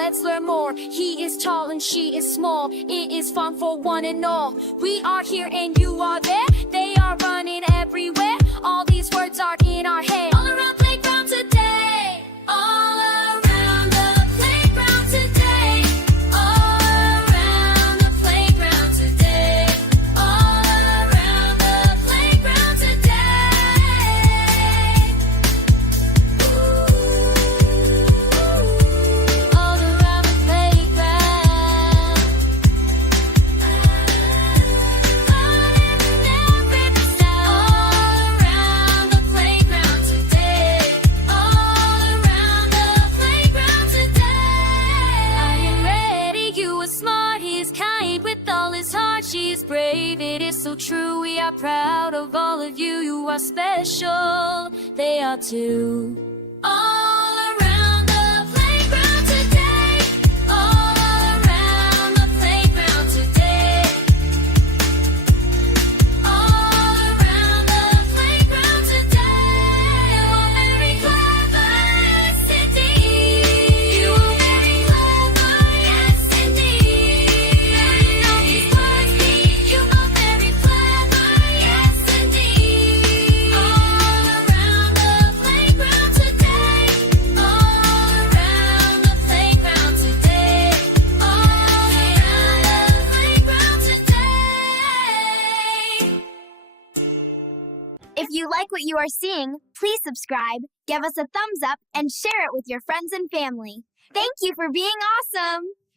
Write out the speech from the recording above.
let's learn more. He is tall and she is small. It is fun for one and all. We are here and you are there. They are running everywhere. All these words are in our head. All around playground today. All around the playground today. All around the playground today. All around the playground today. All around the playground. All around the playground today. All around the playground today. I am ready, you are smart, he is kind with all his heart. She is brave, it is so true. We are proud of all of you. You are special, they are too. All around the playground today. All around the playground today. All around the playground today. You are very clever, yes indeed. You are very clever, yes indeed. And all these words mean you are very clever, yes indeed. All around the playground today. All around the playground today. All around the playground today. If you like what you are seeing, please subscribe, give us a thumbs up, and share it with your friends and family. Thank you for being awesome!